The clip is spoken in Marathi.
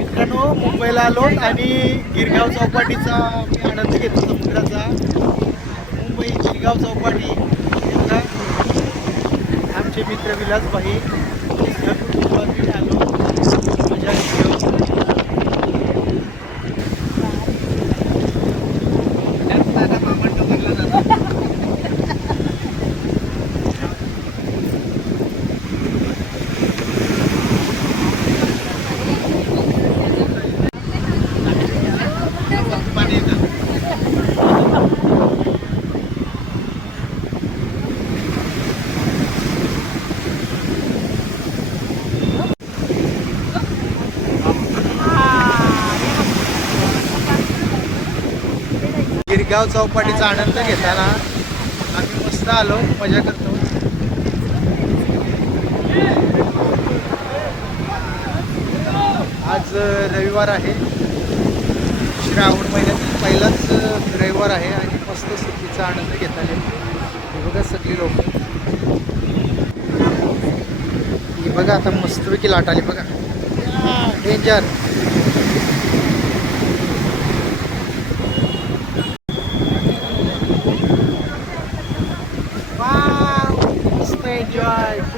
मित्रांनो मुंबईला आलो आणि गिरगाव चौपाटीचा मी आनंद घेतो समुद्राचा. मुंबई गिरगाव चौपाटी. आमचे मित्र विलासभाई आलो मजा घेतो पाणी येतं गिरगाव चौपाटीचा आनंद घेताना आम्ही मस्त आलो मजा करतो. आज रविवार आहे. श्रावण महिन्यातील पहिलाच रविवार आहे आणि मस्त सुट्टीचा आनंद घेत आले बघा सगळी लोक. ही बघा आता मस्तपैकी लाट आली बघा. Danger St. John.